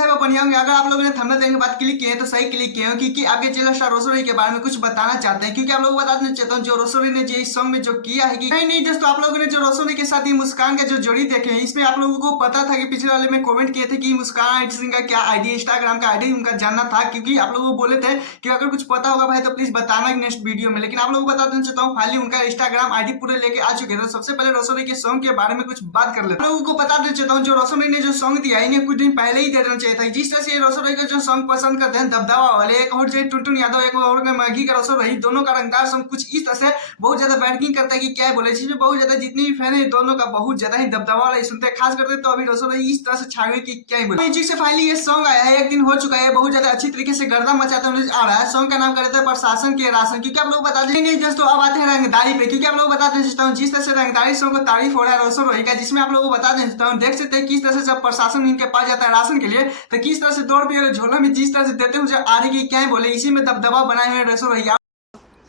कैसे आप बनिए होंगे। अगर आप लोगों ने थंबनेल देखने के बाद क्लिक किए तो सही क्लिक किए हो, क्योंकि आपके जिला स्टार रोसोरी के बारे में कुछ बताना चाहते हैं। क्योंकि आप लोगों को बता देना चाहता हूँ जो रोसोरी ने जो इस सॉन्ग में जो किया है कि नहीं दोस्तों, आप लोगों ने जो रोसोरी के साथ ही मुस्कान का जो जोड़ी देखे हैं, इसमें आप लोगों को पता था कि पिछले वाले में कमेंट किए थे कि मुस्कान आईटी सिंह का क्या आईडी, इंस्टाग्राम का आईडी उनका जानना था। क्योंकि आप लोगों को बोले थे कि अगर कुछ पता होगा भाई तो प्लीज बताना नेक्स्ट वीडियो में। लेकिन आप लोगों को बता देना चाहता हूँ फाइनली उनका इंस्टाग्राम आईडी पूरे लेके आ चुके थे। सबसे पहले रोसोरी के सॉन्ग के बारे में कुछ बात कर लेते हैं। लोगों को बता देना चाहता हूँ जो रोसोरी ने जो सॉन्ग दिया इन्हें कुछ दिन पहले ही दे देना चाहिए था। जिस तरह से रोसोरी का जो सॉन्ग पसंद करते हैं दबदबा वाले, एक और जो टुनटुन यादव, एक और मैगी का रोसोरी, दोनों का रंगदार सॉन्ग कुछ इस तरह से बहुत ज्यादा बैटिंग करता है कि क्या बोले। जिसमें बहुत ज्यादा जितनी भी फैन है दोनों का बहुत ज्यादा ही दबदबा वाला सुनते हैं, खास करते तो अभी रोसोरी इस तरह से छाए की क्या ही बोले। म्यूजिक से फाइनली ये सॉन्ग आया है, एक दिन हो चुका है, बहुत ज्यादा अच्छी तरीके से गर्दा मचाते हुए आ रहा है। सॉन्ग का नाम कर देते हैं प्रशासन के राशन। क्योंकि आप लोग बता देंगे दोस्तों अब आते हैं रंगदारी पे। क्योंकि आप लोग बता दें जिस तरह से रंगदारी सॉन्ग को तारीफ हो रहा है रोसोरी का, जिसमें आप लोगों को बता दें देख सकते हैं किस तरह से जब प्रशासन इनके पास जाता है राशन के लिए तो किस तरह से 2 रुपये झोला में जिस तरह से देते हुए आ रही क्या बोले, इसी में दबदबा बनाए हुए रोसोरी।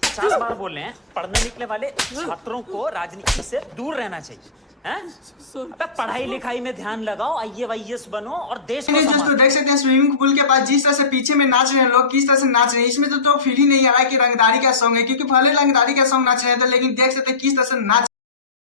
50 बार बोल रहे हैं पढ़ने निकले वाले छात्रों को राजनीति से दूर रहना चाहिए। अबे पढ़ाई लिखाई में ध्यान लगाओ, आईएएस बनो और देश को दोस्तों देख सकते हैं स्विमिंग पूल के पास जिस तरह से पीछे में नाच रहे हैं लोग, किस तरह से नाच रहे हैं। इसमें तो फील ही नहीं आ रहा है कि रंगदारी का सॉन्ग है। क्योंकि पहले रंगदारी का सॉन्ग नाच रहे थे, लेकिन देख सकते हैं किस तरह से नाच।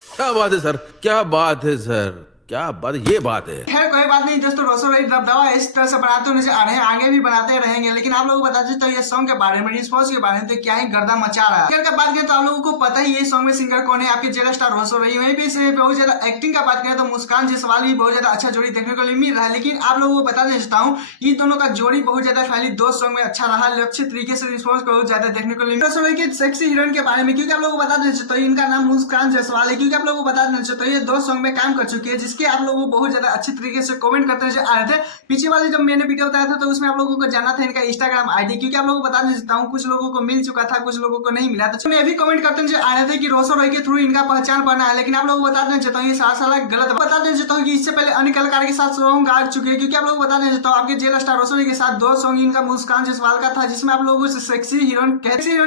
क्या बात है सर, क्या बात है सर, क्या बात, ये बात है। खैर कोई बात नहीं दोस्तों, रोसोरी दबदबा इस तरह से बनाते हुए आ रहे हैं, आगे भी बनाते रहेंगे। लेकिन आप लोगों को बता दें तो ये सॉन्ग के बारे में, रिस्पॉन्स के बारे में तो क्या ही गर्दा मचा रहा है। खैर का बात करें तो आप लोगों को पता ही ये सॉन्ग में सिंगर कौन है, आपके जेला स्टार रोसोरी। वहीं पे से बहुत ज्यादा एक्टिंग का बात करें तो मुस्कान जायसवाल भी बहुत ज्यादा अच्छा जोड़ी देखने को मिल रहा है। लेकिन आप लोगों को बता देता हूँ इन दोनों का जोड़ी बहुत ज्यादा फाइनली 2 सॉन्ग में अच्छा रहा, अच्छे तरीके से रिस्पॉन्स बहुत ज्यादा देखने को मिला रोसोरी के सेक्सी हीरोइन के बारे में। क्योंकि आप लोगों को बता दें तो इनका नाम मुस्कान जायसवाल है। क्योंकि आप लोगों को बता दें तो ये 2 सॉन्ग में काम कर चुकी है, जिसके आप लोगों को बहुत अच्छी तरीके से कमेंट करते हुए आ रहे थे। पीछे वाले जब मैंने वीडियो बताया था तो उसमें आप लोगों को जाना था इनका इंस्टाग्राम आईडी। क्योंकि आप लोगों को बता देता हूँ कुछ लोगों को मिल चुका था, कुछ लोगों को नहीं मिला। तो मैं भी कमेंट करते हुए आ रहे थे कि रोसोरी के थ्रू इनका पहचान पाना है। लेकिन आप लोगों को बता देना चाहता हूँ ये सारा गलत बता देना चाहता हूँ कि इससे पहले अन्य कलाकार के साथ सॉन्ग आ चुके हैं। क्योंकि आप लोगों को बता देना चाहता हूँ आपके जेला स्टार रोसोरी के साथ 2 सॉन्ग इनका मुस्कान जायसवाल का था, जिसमें आप लोगों से सेक्सी हीरोइन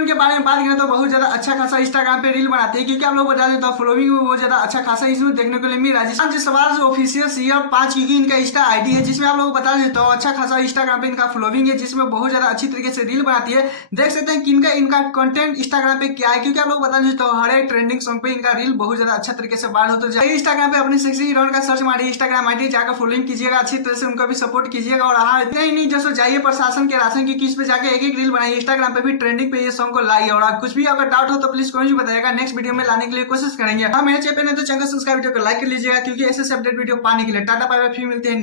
के बारे में बात करें तो बहुत ज्यादा अच्छा खासा इंस्टाग्राम पे रील बनाते हैं। क्योंकि आप लोग बता देता हूँ फॉलोइंग में बहुत ज्यादा अच्छा खासा इसमें देखने को मिल रहा है। जायसवाल ऑफिशियल CR5 क्योंकि इनका इंस्टा आईडी है, जिसमें आप लोगों को बता देता हूँ अच्छा खासा इंस्टाग्राम पे इनका फॉलोइंग है, जिसमें बहुत ज्यादा अच्छी तरीके से रील बनाती है। देख सकते हैं कि इनका कंटेंट इंस्टाग्राम पे क्या है। क्योंकि आप लोग बता देते हो हर एक ट्रेंडिंग सॉन्ग पे इनका रील बहुत ज्यादा अच्छा तरीके से वायरल होता है। इंस्टाग्राम पे अपनी सेक्सी हीरोइन का सर्च मारिए, इंस्टाग्राम आईडी जाकर फॉलोइंग कीजिएगा, अच्छी तरह से उनका भी सपोर्ट कीजिएगा। और हाँ इतना ही नहीं दोस्तों, जाइए प्रशासन के राशन की किस पे जाकर एक रील बनाइए, इंस्टाग्राम पे भी ट्रेंडिंग पे ये सॉन्ग को लाइए। और कुछ भी अगर डाउट हो तो प्लीज कमेंट में बताइएगा, नेक्स्ट वीडियो में लाने के लिए कोशिश करेंगे। हाँ मेरे चैनल पे तो चैनल सब्सक्राइब वीडियो को लाइक कर लीजिएगा, क्योंकि ऐसे अपडेट वीडियो पाने के लिए। टाटा बाय बाय, फिर मिलते हैं।